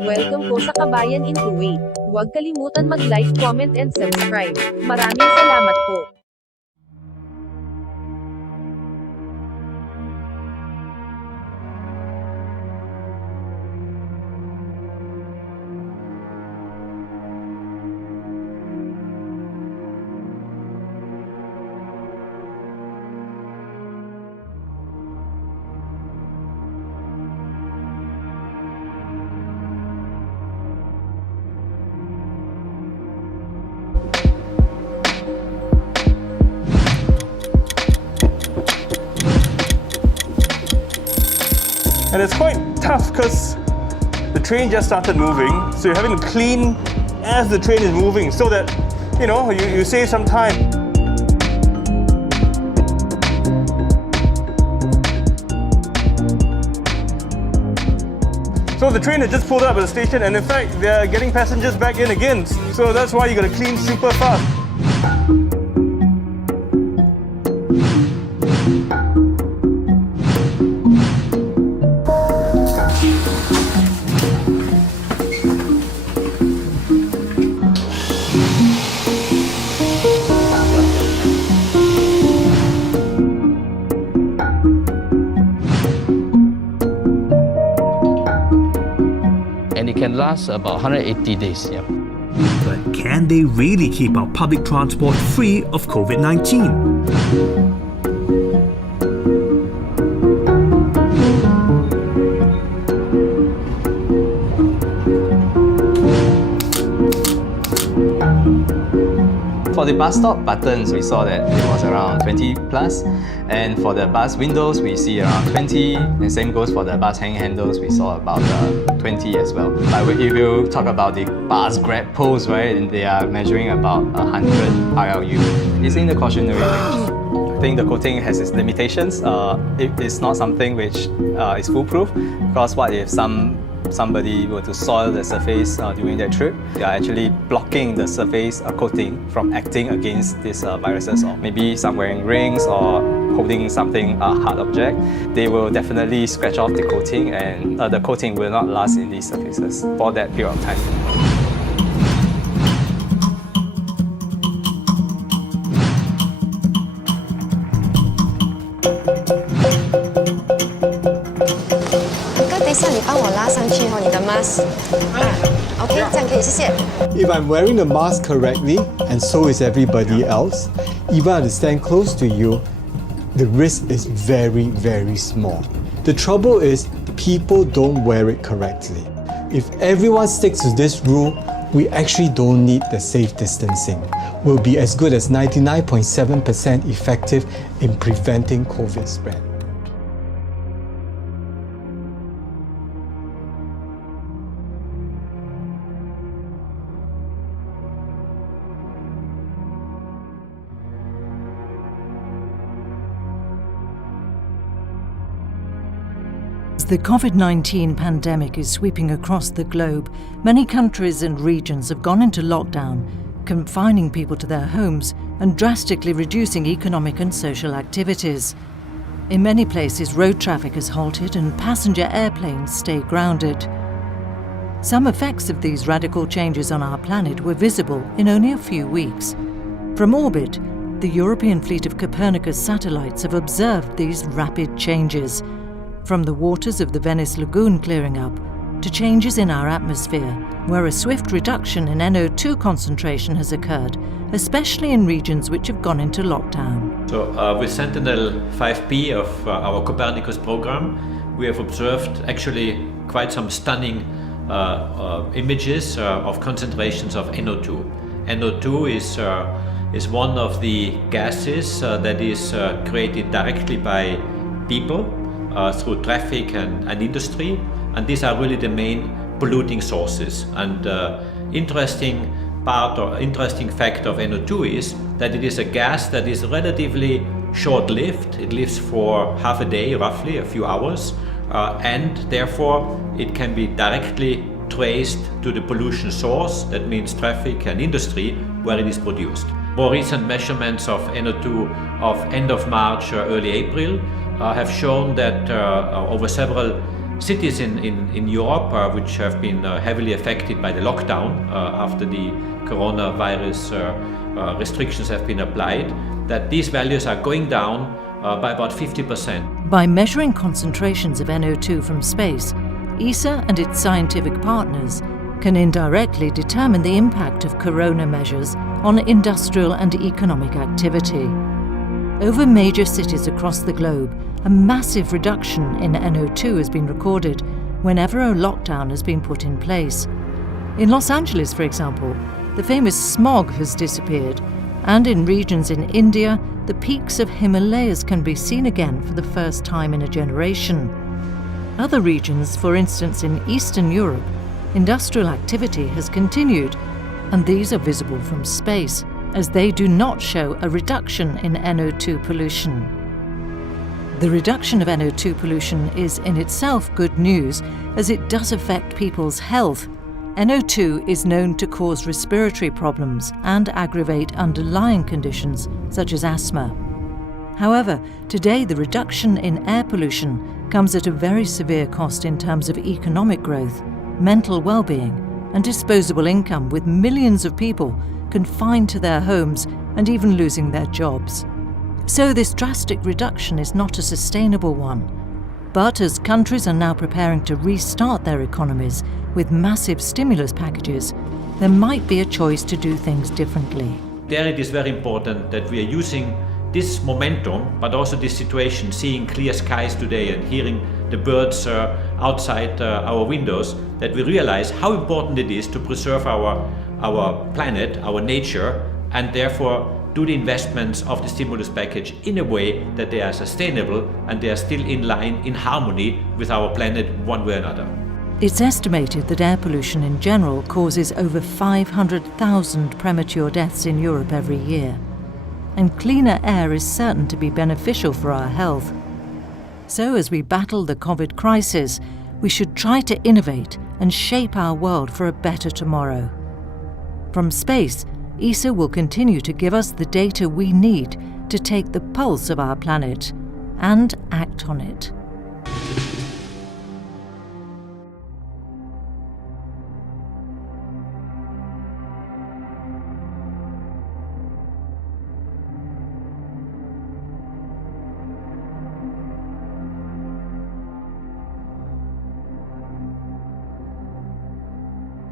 Welcome po sa Kabayan in Kuwait. Huwag kalimutan mag-like, comment and subscribe. Maraming salamat po. And it's quite tough because the train just started moving, so you're having to clean as the train is moving so that, you save some time. So the train has just pulled up at the station, and in fact, they're getting passengers back in again. So that's why you got to clean super fast. And it can last about 180 days. Yeah. But can they really keep our public transport free of COVID-19? For the bus stop buttons, we saw that it was around 20 plus, and for the bus windows, we see around 20, and same goes for the bus hang handles, we saw about 20 as well. But if you talk about the bus grab poles, right, and they are measuring about 100 RLU. It's in the cautionary range. I think the coating has its limitations. It is not something which is foolproof, because what if somebody were to soil the surface during their trip, they are actually blocking the surface coating from acting against these viruses, or maybe some wearing rings or holding something hard object. They will definitely scratch off the coating, and the coating will not last in these surfaces for that period of time. If I'm wearing the mask correctly, and so is everybody else, even to stand close to you, the risk is very, very small. The trouble is, people don't wear it correctly. If everyone sticks to this rule, we actually don't need the safe distancing. We'll be as good as 99.7% effective in preventing COVID spread. The COVID-19 pandemic is sweeping across the globe. Many countries and regions have gone into lockdown, confining people to their homes and drastically reducing economic and social activities. In many places, road traffic has halted and passenger airplanes stay grounded. Some effects of these radical changes on our planet were visible in only a few weeks. From orbit, the European fleet of Copernicus satellites have observed these rapid changes. From the waters of the Venice Lagoon clearing up, to changes in our atmosphere, where a swift reduction in NO2 concentration has occurred, especially in regions which have gone into lockdown. So with Sentinel-5P of our Copernicus program, we have observed actually quite some stunning images of concentrations of NO2. NO2 is one of the gases that is created directly by people through traffic and industry, and these are really the main polluting sources. And interesting fact of NO2 is that it is a gas that is relatively short-lived. It lives for half a day, roughly a few hours, and therefore it can be directly traced to the pollution source, that means traffic and industry, where it is produced. More recent measurements of NO2 of end of March or early April have shown that over several cities in Europe which have been heavily affected by the lockdown after the coronavirus restrictions have been applied, that these values are going down by about 50%. By measuring concentrations of NO2 from space, ESA and its scientific partners can indirectly determine the impact of corona measures on industrial and economic activity. Over major cities across the globe, a massive reduction in NO2 has been recorded whenever a lockdown has been put in place. In Los Angeles, for example, the famous smog has disappeared, and in regions in India, the peaks of Himalayas can be seen again for the first time in a generation. Other regions, for instance in Eastern Europe, industrial activity has continued, and these are visible from space, as they do not show a reduction in NO2 pollution. The reduction of NO2 pollution is in itself good news, as it does affect people's health. NO2 is known to cause respiratory problems and aggravate underlying conditions such as asthma. However, today the reduction in air pollution comes at a very severe cost in terms of economic growth, mental well-being, and disposable income, with millions of people confined to their homes and even losing their jobs. So this drastic reduction is not a sustainable one. But as countries are now preparing to restart their economies with massive stimulus packages, there might be a choice to do things differently. There it is very important that we are using this momentum, but also this situation, seeing clear skies today and hearing the birds outside our windows, that we realize how important it is to preserve our planet, our nature, and therefore do the investments of the stimulus package in a way that they are sustainable and they are still in line, in harmony with our planet one way or another. It's estimated that air pollution in general causes over 500,000 premature deaths in Europe every year. And cleaner air is certain to be beneficial for our health. So as we battle the COVID crisis, we should try to innovate and shape our world for a better tomorrow. From space, ESA will continue to give us the data we need to take the pulse of our planet and act on it.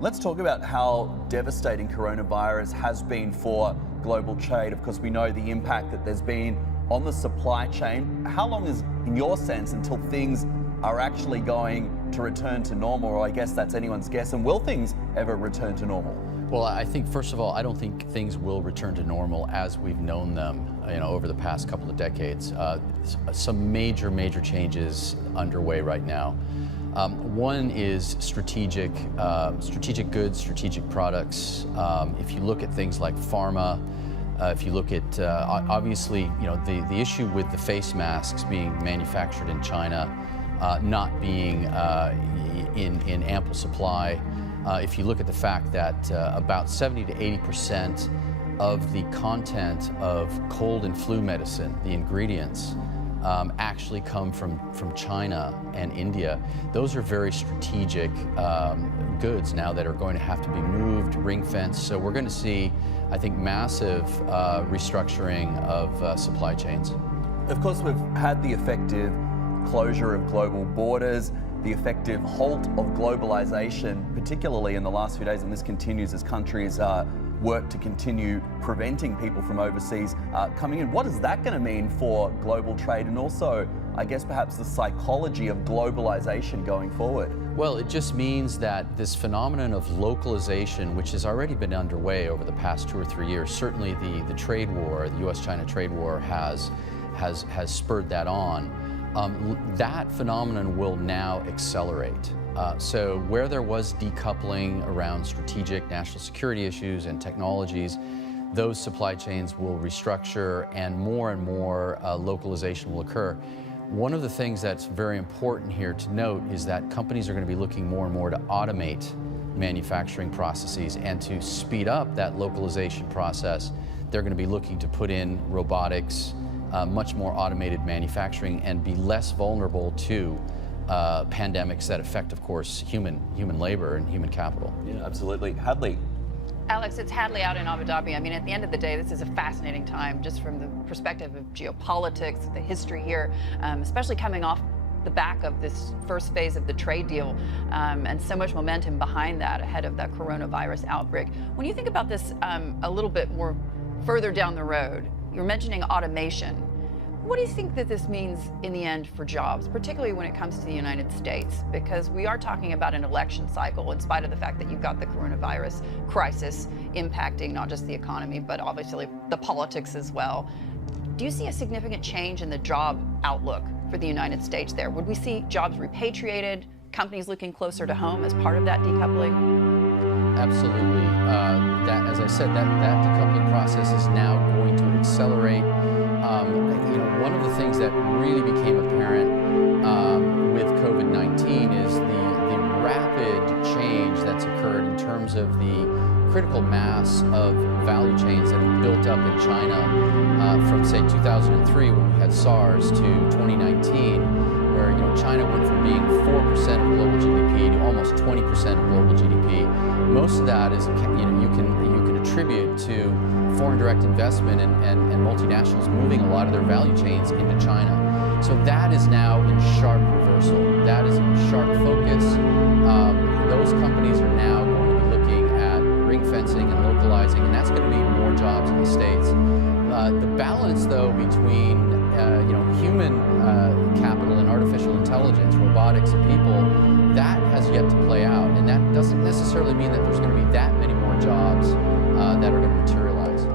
Let's talk about how devastating coronavirus has been for global trade. Of course, we know the impact that there's been on the supply chain. How long is, in your sense, until things are actually going to return to normal? Or I guess that's anyone's guess. And will things ever return to normal? Well, I think, first of all, I don't think things will return to normal as we've known them, over the past couple of decades. Some major changes underway right now. One is strategic goods, strategic products. If you look at things like pharma, if you look at, obviously, the issue with the face masks being manufactured in China, not being in ample supply. If you look at the fact that about 70 to 80% of the content of cold and flu medicine, the ingredients, actually come from China and India. Those are very strategic goods now that are going to have to be moved, ring-fenced. So we're going to see, I think, massive restructuring of supply chains. Of course, we've had the effective closure of global borders, the effective halt of globalization, particularly in the last few days, and this continues as countries work to continue preventing people from overseas coming in. What is that going to mean for global trade, and also, I guess, perhaps the psychology of globalization going forward? Well, it just means that this phenomenon of localization, which has already been underway over the past 2 or 3 years, certainly the trade war, the US-China trade war has spurred that on. That phenomenon will now accelerate. So where there was decoupling around strategic national security issues and technologies, those supply chains will restructure and more localization will occur. One of the things that's very important here to note is that companies are going to be looking more and more to automate manufacturing processes, and to speed up that localization process, they're going to be looking to put in robotics, much more automated manufacturing, and be less vulnerable to pandemics that affect, of course, human labor and human capital. Yeah, absolutely. Hadley. Alex, it's Hadley out in Abu Dhabi. I mean, at the end of the day, this is a fascinating time just from the perspective of geopolitics, the history here, especially coming off the back of this first phase of the trade deal and so much momentum behind that ahead of that coronavirus outbreak. When you think about this a little bit more further down the road, you're mentioning automation. What do you think that this means in the end for jobs, particularly when it comes to the United States? Because we are talking about an election cycle in spite of the fact that you've got the coronavirus crisis impacting not just the economy, but obviously the politics as well. Do you see a significant change in the job outlook for the United States there? Would we see jobs repatriated, companies looking closer to home as part of that decoupling? Absolutely. That, as I said, that decoupling process is now going to accelerate. One of the things that really became apparent with COVID-19 is the rapid change that's occurred in terms of the critical mass of value chains that have built up in China from, say, 2003 when we had SARS to 2019, where China went from being 4% of global GDP to almost 20% of global GDP. Most of that is you can attribute to foreign direct investment and multinationals moving a lot of their value chains into China. So that is now in sharp reversal. That is in sharp focus. Those companies are now going to be looking at ring fencing and localizing, and that's going to mean more jobs in the States. The balance, though, between human capital and artificial intelligence, robotics and people, that has yet to play out, and that doesn't necessarily mean that there's going to be that many more jobs that are going to materialize.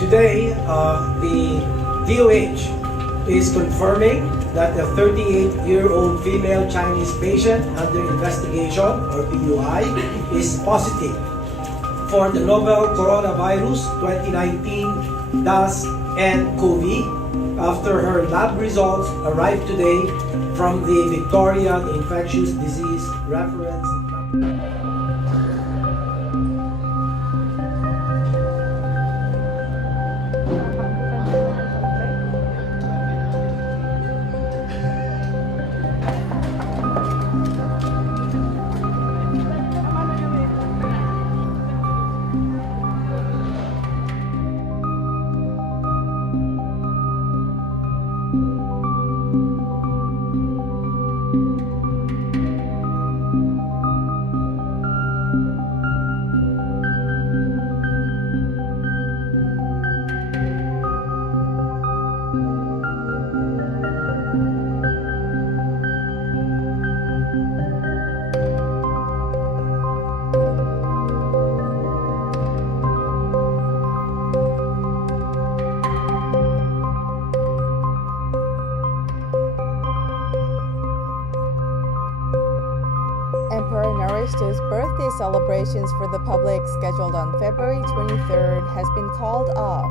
Today, the DOH is confirming that a 38-year-old female Chinese patient under investigation, or PUI, is positive for the novel coronavirus 2019’s and COVID after her lab results arrived today from the Victorian Infectious Disease Reference. Emperor Narishta's birthday celebrations for the public scheduled on February 23rd has been called off.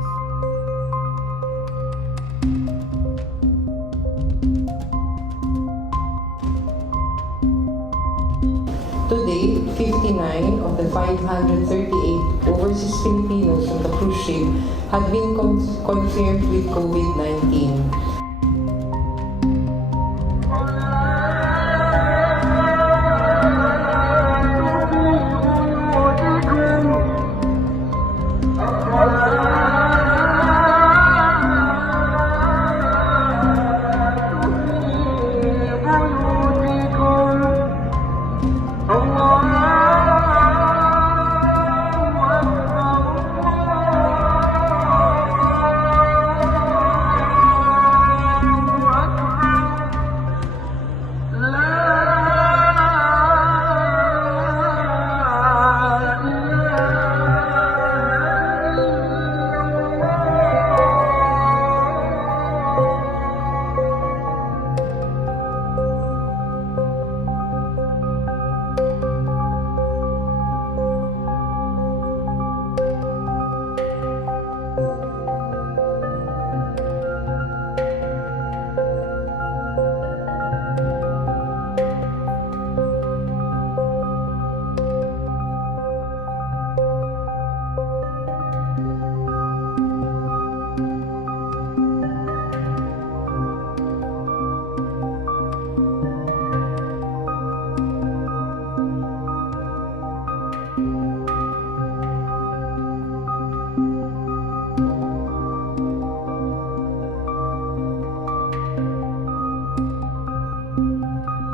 Today, 59 of the 538 overseas Filipinos on the cruise ship had been confirmed with COVID-19.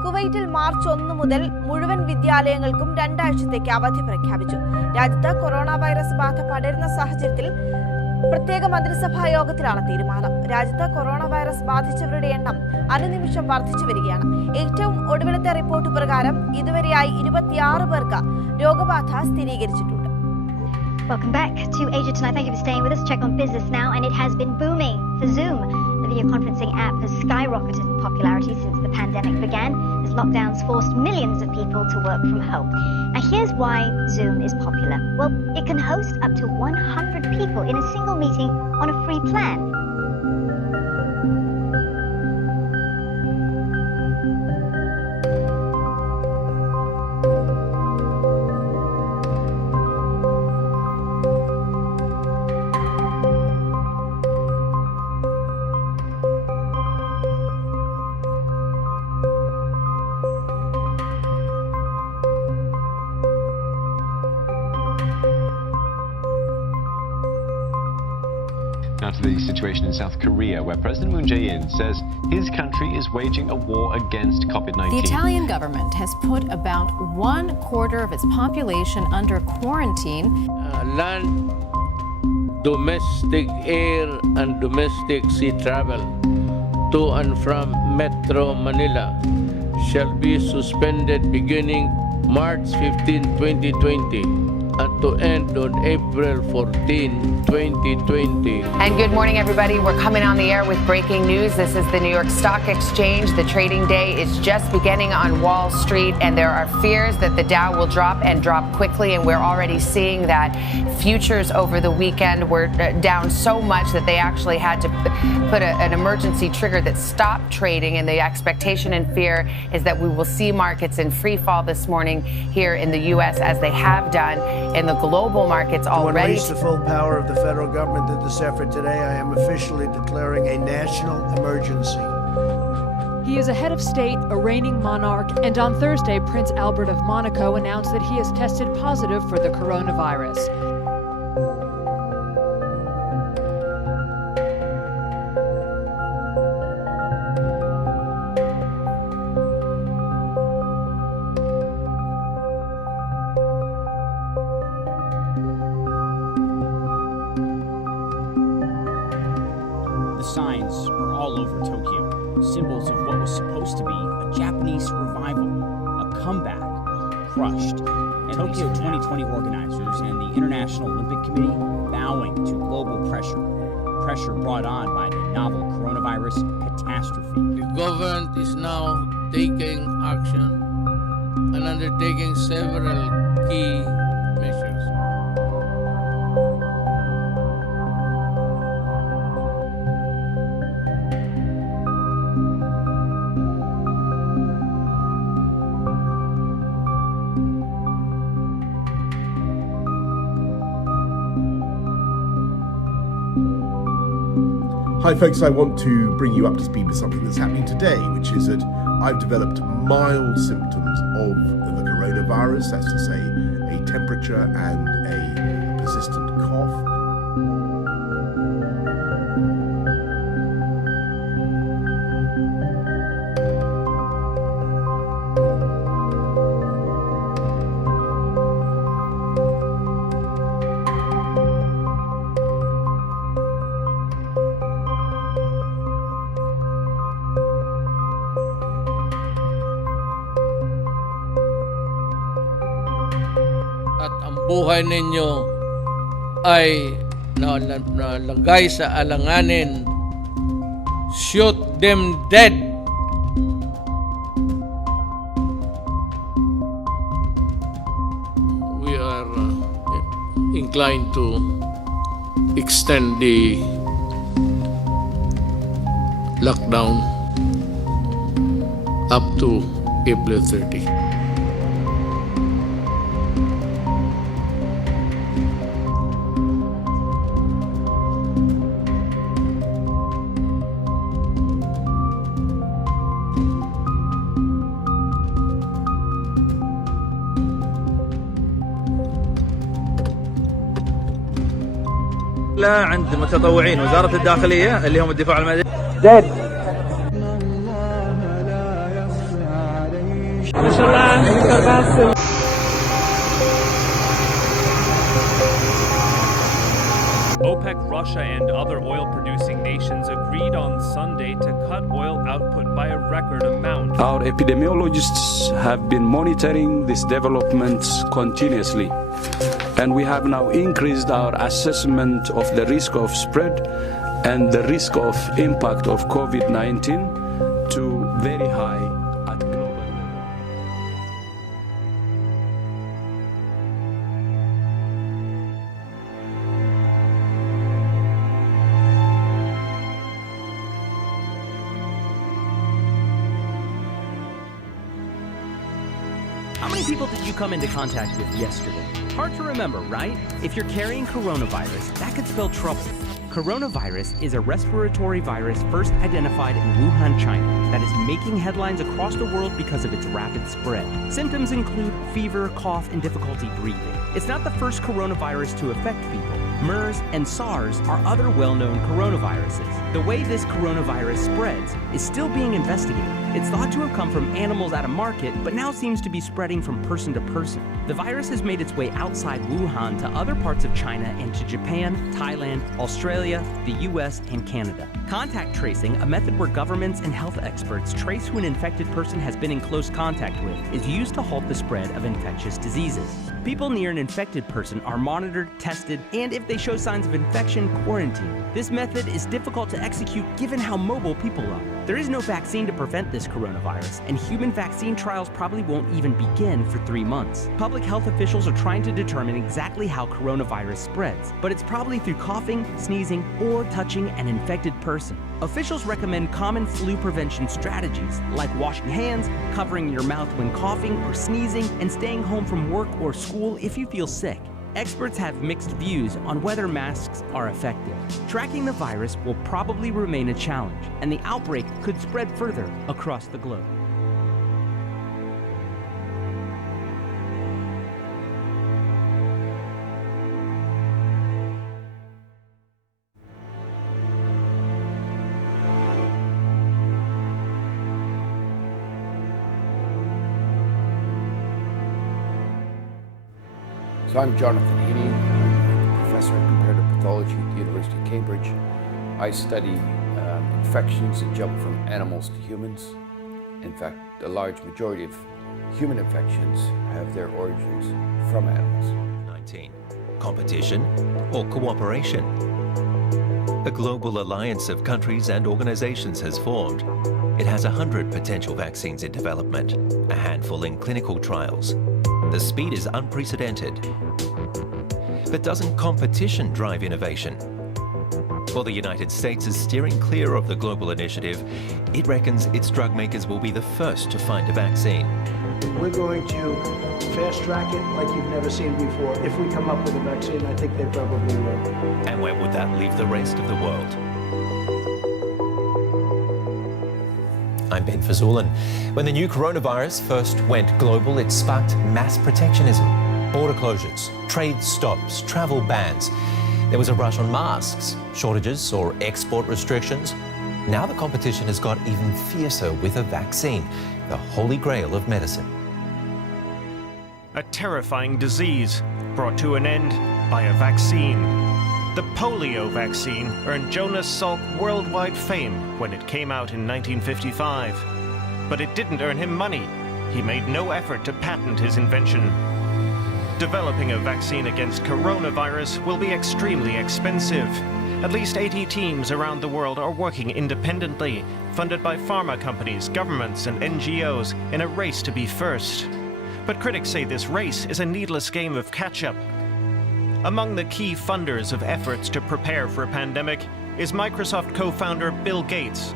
കുവൈറ്റിൽ March 1 മുതൽ മുഴുവൻ വിദ്യാലയങ്ങൾക്കും 2 ആഴ്ചത്തേക്ക് അവധി പ്രഖ്യാപിച്ചു. രാജ്യത്ത് corona virus ബാധ പടരുന്ന സാഹചര്യത്തിൽ പ്രത്യേക മന്ത്രിസഭാ യോഗത്തിലാണ് തീരുമാനം. രാജ്യത്ത് കൊറോണ വൈറസ് ബാധിച്ചവരുടെ എണ്ണം അനുനിമിഷം വർദ്ധിച്ചു വരികയാണ്. ഏറ്റവും ഒടുവിലത്തെ റിപ്പോർട്ട് പ്രകാരം ഇതുവരെയായി 26 പേർക്ക് രോഗബാധ സ്ഥിരീകരിച്ചിട്ടുണ്ട്. Welcome back to Asia Tonight. Thank you for staying with us. Check on business now, and it has been booming for Zoom. The video conferencing app has skyrocketed in popularity since the pandemic began, as lockdowns forced millions of people to work from home. Now, here's why Zoom is popular. Well, it can host up to 100 people in a single meeting on a free plan. Now to the situation in South Korea, where President Moon Jae-in says his country is waging a war against COVID-19. The Italian government has put about 1/4 of its population under quarantine. Land, domestic air and domestic sea travel to and from Metro Manila shall be suspended beginning March 15, 2020. to end on April 14, 2020. And good morning, everybody. We're coming on the air with breaking news. This is the New York Stock Exchange. The trading day is just beginning on Wall Street, and there are fears that the Dow will drop and drop quickly. And we're already seeing that futures over the weekend were down so much that they actually had to put an emergency trigger that stopped trading. And the expectation and fear is that we will see markets in free fall this morning here in the U.S. as they have done in the global markets already. To unleash the full power of the federal government in this effort today, I am officially declaring a national emergency. He is a head of state, a reigning monarch, and on Thursday, Prince Albert of Monaco announced that he has tested positive for the coronavirus. Signs are all over Tokyo, symbols of what was supposed to be a Japanese revival, a comeback, crushed. Tokyo 2020 organizers and the International Olympic Committee bowing to global pressure brought on by the novel coronavirus catastrophe. The government is now taking action and undertaking several key measures. Hi folks, I want to bring you up to speed with something that's happening today, which is that I've developed mild symptoms of the coronavirus, that's to say a temperature and a persistent cough. At ang buhay ninyo ay nalagay sa alanganin. Shoot them dead. We are inclined to extend the lockdown up to April 30. لا عند متطوعين وزارة الداخلية اللي هم الدفاع المدني. OPEC, Russia, and other oil-producing nations agreed on Sunday to cut oil output by a record amount. Our epidemiologists have been monitoring these developments continuously, and we have now increased our assessment of the risk of spread and the risk of impact of COVID-19 to very high at global level. How many people did you come into contact with yesterday? Hard to remember, right? If you're carrying coronavirus, that could spell trouble. Coronavirus is a respiratory virus first identified in Wuhan, China, that is making headlines across the world because of its rapid spread. Symptoms include fever, cough, and difficulty breathing. It's not the first coronavirus to affect people. MERS and SARS are other well-known coronaviruses. The way this coronavirus spreads is still being investigated. It's thought to have come from animals at a market, but now seems to be spreading from person to person. The virus has made its way outside Wuhan to other parts of China and to Japan, Thailand, Australia, the US, and Canada. Contact tracing, a method where governments and health experts trace who an infected person has been in close contact with, is used to halt the spread of infectious diseases. People near an infected person are monitored, tested, and if they show signs of infection, quarantined. This method is difficult to execute given how mobile people are. There is no vaccine to prevent this coronavirus, and human vaccine trials probably won't even begin for 3 months. Public health officials are trying to determine exactly how coronavirus spreads, but it's probably through coughing, sneezing, or touching an infected person. Officials recommend common flu prevention strategies, like washing hands, covering your mouth when coughing or sneezing, and staying home from work or school if you feel sick. Experts have mixed views on whether masks are effective. Tracking the virus will probably remain a challenge, and the outbreak could spread further across the globe. So I'm Jonathan Heaney. I'm a professor of comparative pathology at the University of Cambridge. I study infections that jump from animals to humans. In fact, a large majority of human infections have their origins from animals. 19. Competition or cooperation? A global alliance of countries and organizations has formed. It has 100 potential vaccines in development, a handful in clinical trials. The speed is unprecedented. But doesn't competition drive innovation? While the United States is steering clear of the global initiative, it reckons its drug makers will be the first to find a vaccine. We're going to fast track it like you've never seen before. If we come up with a vaccine, I think they probably will. And where would that leave the rest of the world? I'm Ben Fazulin. When the new coronavirus first went global, it sparked mass protectionism, border closures, trade stops, travel bans. There was a rush on masks, shortages or export restrictions. Now the competition has got even fiercer with a vaccine, the holy grail of medicine. A terrifying disease brought to an end by a vaccine. The polio vaccine earned Jonas Salk worldwide fame when it came out in 1955. But it didn't earn him money. He made no effort to patent his invention. Developing a vaccine against coronavirus will be extremely expensive. At least 80 teams around the world are working independently, funded by pharma companies, governments, and NGOs in a race to be first. But critics say this race is a needless game of catch-up. Among the key funders of efforts to prepare for a pandemic is Microsoft co-founder Bill Gates.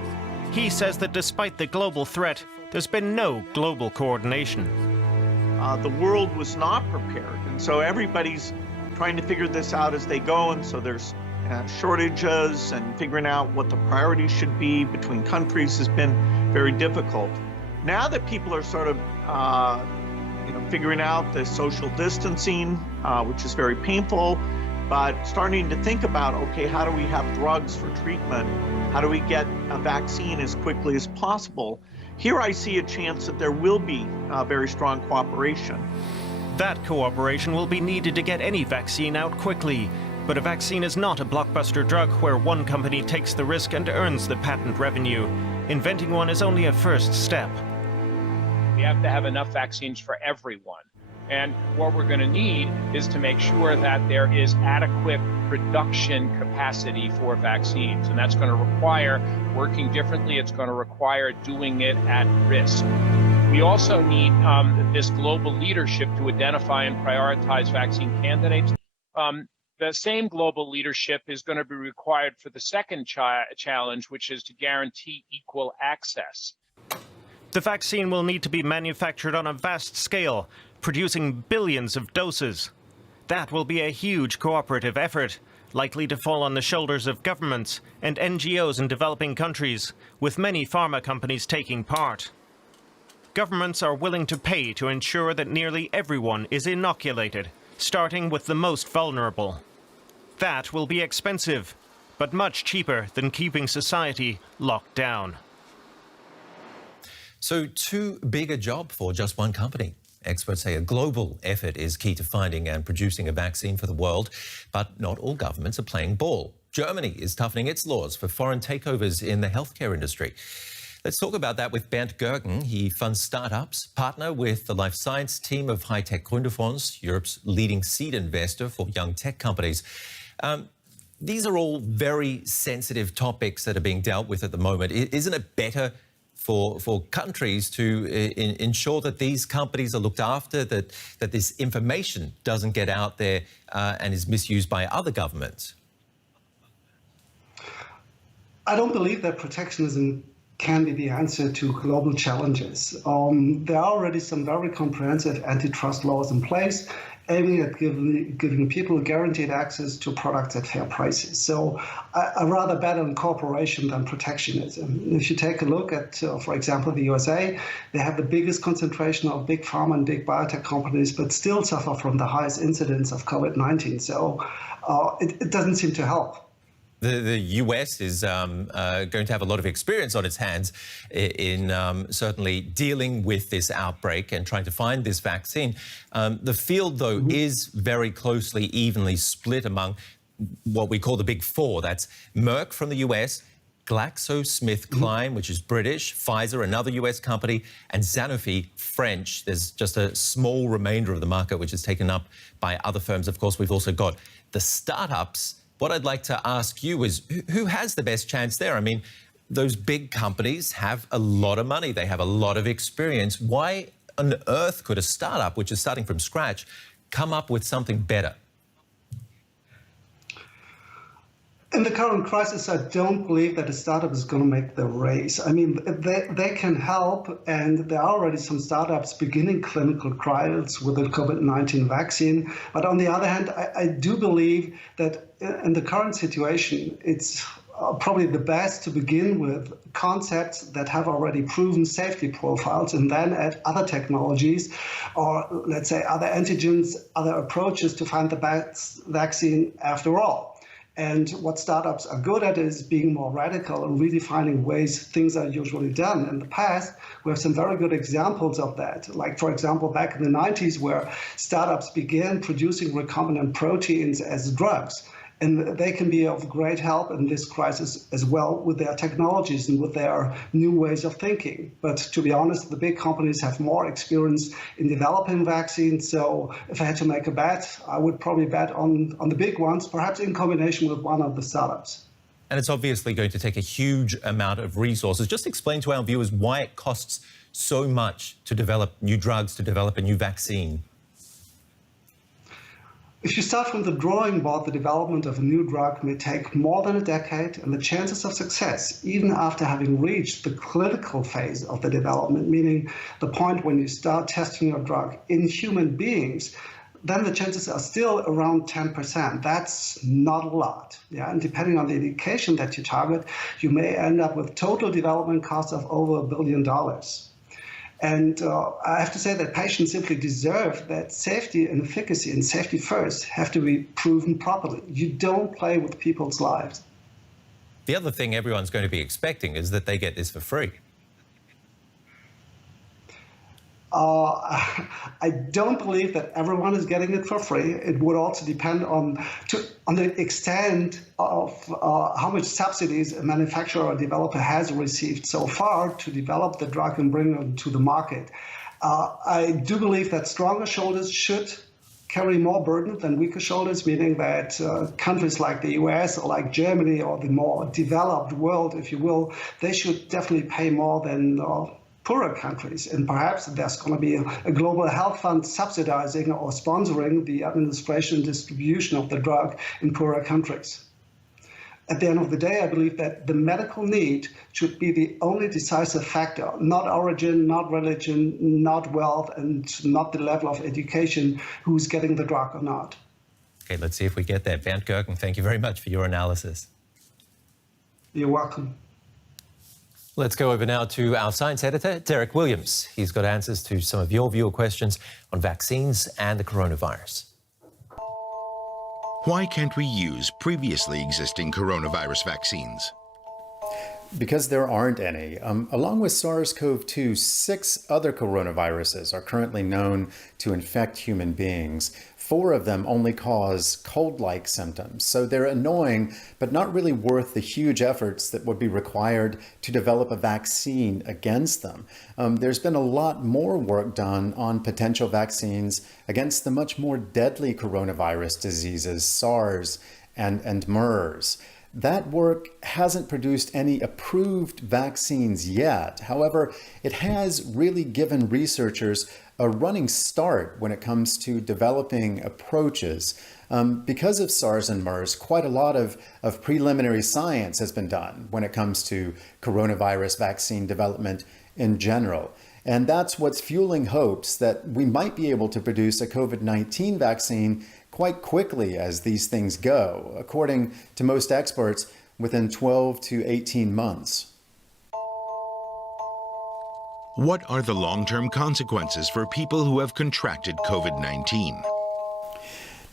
He says that despite the global threat, there's been no global coordination. The world was not prepared, and so everybody's trying to figure this out as they go, and so there's shortages, and figuring out what the priorities should be between countries has been very difficult. Now that people are sort of figuring out the social distancing, which is very painful, but starting to think about, okay, how do we have drugs for treatment? How do we get a vaccine as quickly as possible? Here I see a chance that there will be very strong cooperation. That cooperation will be needed to get any vaccine out quickly. But a vaccine is not a blockbuster drug where one company takes the risk and earns the patent revenue. Inventing one is only a first step. We have to have enough vaccines for everyone. And what we're going to need is to make sure that there is adequate production capacity for vaccines. And that's going to require working differently. It's going to require doing it at risk. We also need this global leadership to identify and prioritize vaccine candidates. The same global leadership is going to be required for the second challenge, which is to guarantee equal access. The vaccine will need to be manufactured on a vast scale, producing billions of doses. That will be a huge cooperative effort, likely to fall on the shoulders of governments and NGOs in developing countries, with many pharma companies taking part. Governments are willing to pay to ensure that nearly everyone is inoculated, starting with the most vulnerable. That will be expensive, but much cheaper than keeping society locked down. So too big a job for just one company. Experts say a global effort is key to finding and producing a vaccine for the world, but not all governments are playing ball. Germany is toughening its laws for foreign takeovers in the healthcare industry. Let's talk about that with Bernd Gergen. He funds startups, partner with the life science team of High-Tech Gründerfonds, Europe's leading seed investor for young tech companies. These are all very sensitive topics that are being dealt with at the moment. Isn't it better for countries to ensure that these companies are looked after, that this information doesn't get out there and is misused by other governments? I don't believe that protectionism can be the answer to global challenges. There are already some very comprehensive antitrust laws in place aiming at giving people guaranteed access to products at fair prices. So I rather bet on cooperation than protectionism. If you take a look at, for example, the USA, they have the biggest concentration of big pharma and big biotech companies, but still suffer from the highest incidence of COVID-19. So it doesn't seem to help. The US is going to have a lot of experience on its hands in certainly dealing with this outbreak and trying to find this vaccine. The field, though, is very closely, evenly split among what we call the big four. That's Merck from the US, GlaxoSmithKline, which is British, Pfizer, another US company, and Sanofi, French. There's just a small remainder of the market, which is taken up by other firms. Of course, we've also got the startups. What I'd like to ask you is, who has the best chance there? I mean, those big companies have a lot of money. They have a lot of experience. Why on earth could a startup, which is starting from scratch, come up with something better? In the current crisis, I don't believe that a startup is going to make the race. I mean, they can help, and there are already some startups beginning clinical trials with the COVID-19 vaccine. But on the other hand, I do believe that in the current situation, it's probably the best to begin with concepts that have already proven safety profiles and then add other technologies or, let's say, other antigens, other approaches to find the best vaccine after all. And what startups are good at is being more radical and redefining ways things are usually done. In the past, we have some very good examples of that. Like, for example, back in the 90s, where startups began producing recombinant proteins as drugs. And they can be of great help in this crisis as well with their technologies and with their new ways of thinking. But to be honest, the big companies have more experience in developing vaccines. So if I had to make a bet, I would probably bet on the big ones, perhaps in combination with one of the startups. And it's obviously going to take a huge amount of resources. Just explain to our viewers why it costs so much to develop new drugs, to develop a new vaccine. If you start from the drawing board, the development of a new drug may take more than a decade, and the chances of success, even after having reached the clinical phase of the development, meaning the point when you start testing your drug in human beings, then the chances are still around 10%. That's not a lot. Yeah, and depending on the indication that you target, you may end up with total development costs of over $1 billion. And I have to say that patients simply deserve that safety and efficacy, and safety first, have to be proven properly. You don't play with people's lives. The other thing everyone's going to be expecting is that they get this for free. I don't believe that everyone is getting it for free. It would also depend on the extent of how much subsidies a manufacturer or developer has received so far to develop the drug and bring it to the market. I do believe that stronger shoulders should carry more burden than weaker shoulders, meaning that countries like the US or like Germany or the more developed world, if you will, they should definitely pay more than poorer countries. And perhaps there's going to be a global health fund subsidizing or sponsoring the administration and distribution of the drug in poorer countries. At the end of the day, I believe that the medical need should be the only decisive factor, not origin, not religion, not wealth, and not the level of education, who's getting the drug or not. Okay, let's see if we get that. Bernd Gergen, thank you very much for your analysis. You're welcome. Let's go over now to our science editor, Derek Williams. He's got answers to some of your viewer questions on vaccines and the coronavirus. Why can't we use previously existing coronavirus vaccines? Because there aren't any. Along with SARS-CoV-2, 6 other coronaviruses are currently known to infect human beings. 4 of them only cause cold-like symptoms. So they're annoying, but not really worth the huge efforts that would be required to develop a vaccine against them. There's been a lot more work done on potential vaccines against the much more deadly coronavirus diseases, SARS and MERS. That work hasn't produced any approved vaccines yet. However, it has really given researchers a running start when it comes to developing approaches. Because of SARS and MERS, quite a lot of preliminary science has been done when it comes to coronavirus vaccine development in general. And that's what's fueling hopes that we might be able to produce a COVID-19 vaccine quite quickly as these things go, according to most experts, within 12 to 18 months. What are the long-term consequences for people who have contracted COVID-19?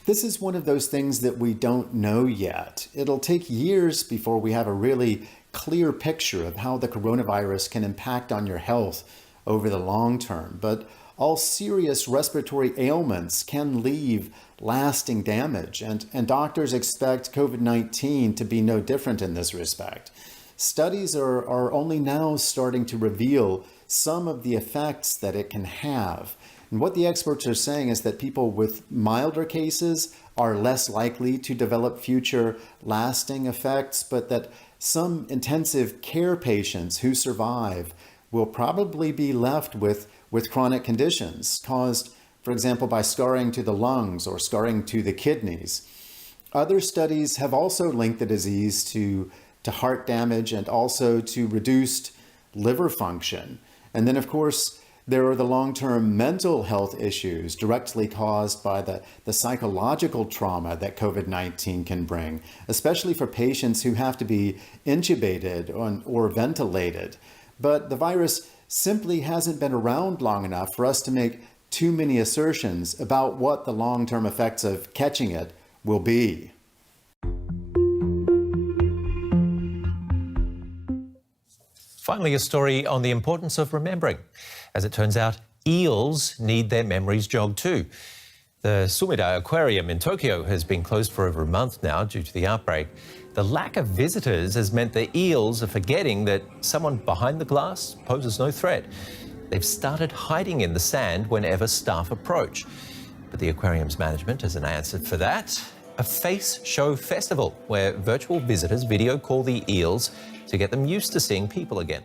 This is one of those things that we don't know yet. It'll take years before we have a really clear picture of how the coronavirus can impact on your health over the long term. But all serious respiratory ailments can leave lasting damage, and doctors expect COVID-19 to be no different in this respect. Studies are only now starting to reveal some of the effects that it can have. And what the experts are saying is that people with milder cases are less likely to develop future lasting effects, but that some intensive care patients who survive will probably be left with chronic conditions caused, for example, by scarring to the lungs or scarring to the kidneys. Other studies have also linked the disease to heart damage and also to reduced liver function. And then, of course, there are the long-term mental health issues directly caused by the psychological trauma that COVID-19 can bring, especially for patients who have to be intubated or ventilated. But the virus simply hasn't been around long enough for us to make too many assertions about what the long-term effects of catching it will be. Finally, a story on the importance of remembering. As it turns out, eels need their memories jogged too. The Sumida Aquarium in Tokyo has been closed for over a month now due to the outbreak. The lack of visitors has meant the eels are forgetting that someone behind the glass poses no threat. They've started hiding in the sand whenever staff approach. But the aquarium's management has an answer for that. A face show festival where virtual visitors video call the eels to get them used to seeing people again.